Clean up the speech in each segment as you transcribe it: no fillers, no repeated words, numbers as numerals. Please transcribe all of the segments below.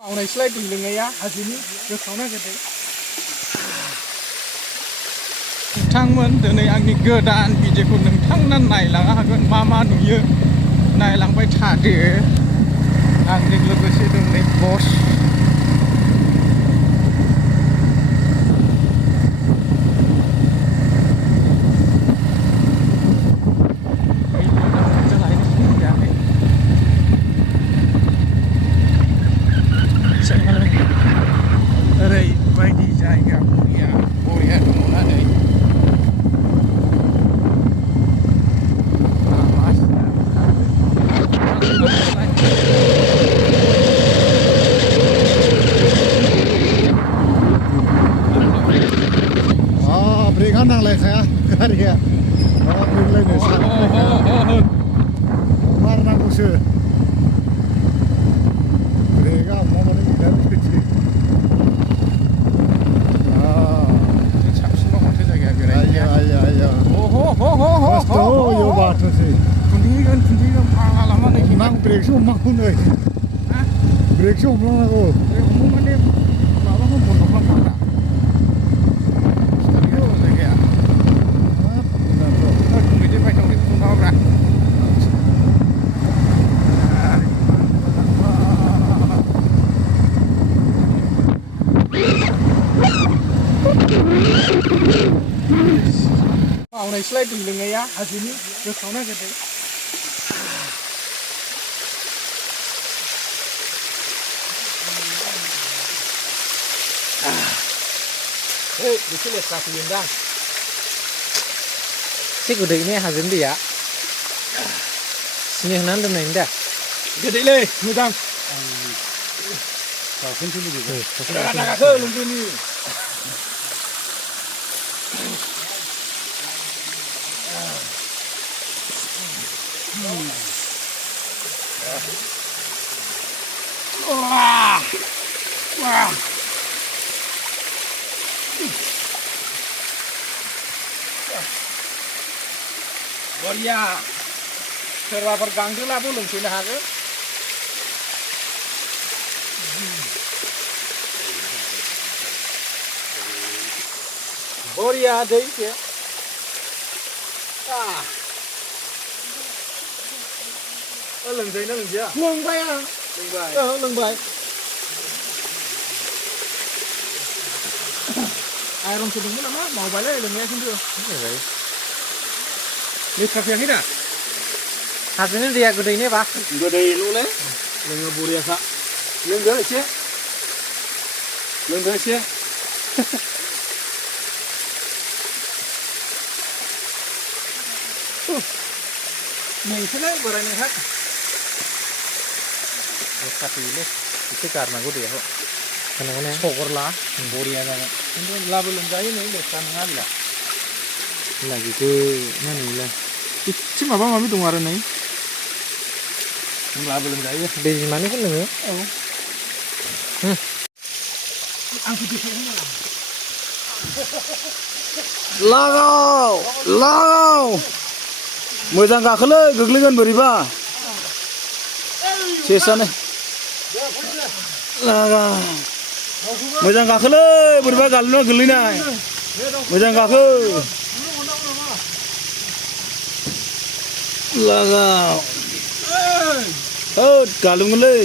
मावनायसोलाय दै लोंनाया हाजोनि गोथावना गोदै। नोंथांमोन दिनै आंनि गोदान भिडिअखौ नोंथांमोना नायलांनो हागोन। मा मा नुयो नायलांबाय थादो। आंजों लोगोसे दं नै बस। ओरैबायदि जायगा बरिया बरिया दङना नै। ब्रेकआ नांलायखाया गारिया ब्रेकलायनो मारनांगौसो ब्रेकआ माबानो बिदि साबसिन माथो जायगाया बेरायनाया। खस्थ' इयाव बाथ'सै खुन्थिगोन फाला लामा नै नां ब्रेकसो हमनांगौ नै ब्रेकसो हमनांगौ हमो माने माबाखौ बन्द' खालामनांगौ जायगाया बिदि बायथावनि फुङावब्रा मावनायसोलाय दै लोंनाया हाजोनि गोथावना गोदै। Bisa lihat satu bintang. Si gede ini hasil dia. Sini nan dan lain dah. Gedele moजां गाखोनोसै लुबैबाय गाखो लोंदोनि wah wah बरिया सोरबाफोर गांदोंब्लाबो लोंफैनो हागोन। बरिया दै बे लोंजायोना लोंजाया? लोंबाय आं लोंबाय आइरन सोदोंमोन नामा मावबायलै लोंनाया खिन्थु लेथ्रा फैयाखै दा Hasilnya dia gede ini pak. गोदै ल'लै लोङो बरियाखा लोंदो एसे नोंसोरलाय बोराय नोंहा Satu ini itu karena gue dia kok. Kenapa? सगरला बरिया जागोन खिन्थु लाबो लोंजायो नै लेथ्रा नङा होनब्ला Lagi ke mana ini lah? एसे माबा माबि दं आरो नै लाबो लोंजायो। Di mana kan lu? औ आंखौ देखायनो नाङा लागाव मोजां गाखोलै गोग्लैगोन बोरैबा सेसानो लागाव मोजां गाखोलै बोरैबा गालिनाव गोलैनाय मोजां गाखो लागाव होद गालुमगोनलै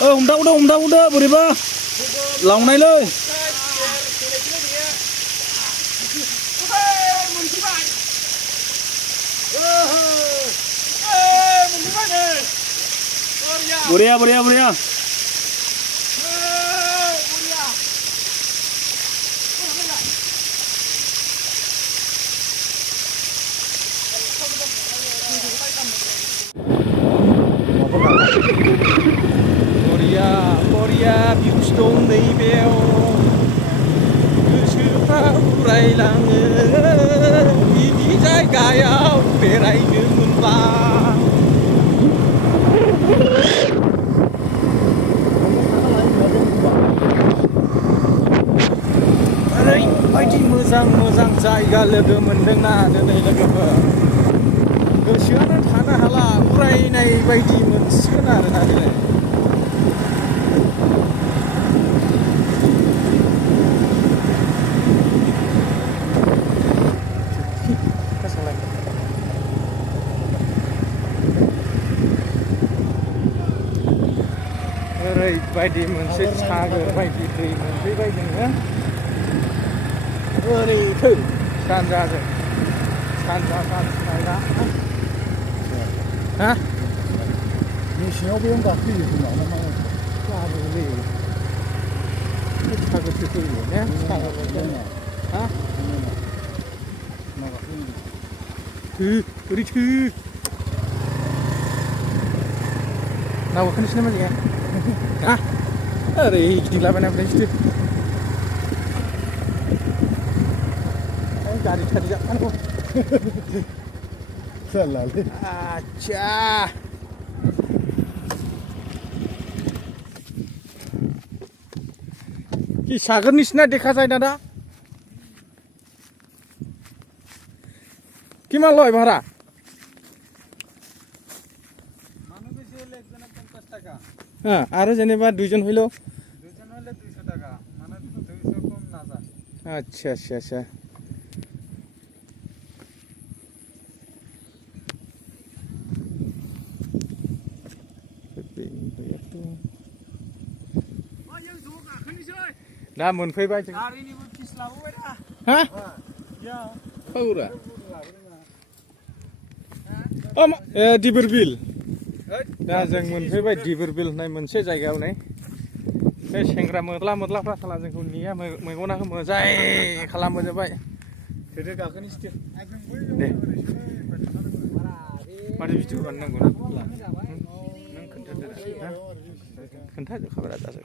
हमदावदो बोरैबा लांनायलै बरिया बरिया भिउस दं नैबेयाव गोसोफ्रा उरायलाङो बिदि जायगायाव बेरायनो मोनब्ला ओरैबायदि मोजां जायगा लोगो मोनदोंना दिनै लोगोफोर गोसोआनो थानो हाला उराय थांनाय बायदि मोनसिगोन आरोना दिनै ओरैबायदि मोनसे सागोर बायदि दै मोनफैबाय जोङो ओरै फै सानजाजों सानजा सानजा हा मेसेङाव बेयाव गाखोयो खोमा ना मा लाबोलै सागोरसो फैयो ने सागोर हा ओरै थो नाव गाखोनोसै नामा जोङो ha ओरै गिदिंलाबायना ओमफ्राय गारि थारि जाखानांगौ सालाले आच्छा কি সাগর নিচিনা দেখা যায় দাদা কিমান লয় ভাড়া মানুহ বেছি হলে একজনে 50 টাকা হ্যাঁ আর যেনিবা দুইজন হইলো দুইজন হলে 200 টাকা মানে 200 কম না যায় আচ্ছা আচ্ছা আচ্ছা दा मोनफैबाय जों गारिनिबो फिस लाबोबाय दा हा या औरा दिबोरबिल दा जों मोनफैबाय दिबोरबिल होननाय मोनसे जायगायाव नै बे सेंग्रा मोद्ला साला जोंखौ नेया मेगनाखौ मोजाय खालामबोजोबबाय गोदो गाखोनि स्टे दे माथो भिडिअ बानायनांगौ नों खोन्थाजोबखाबाय दासो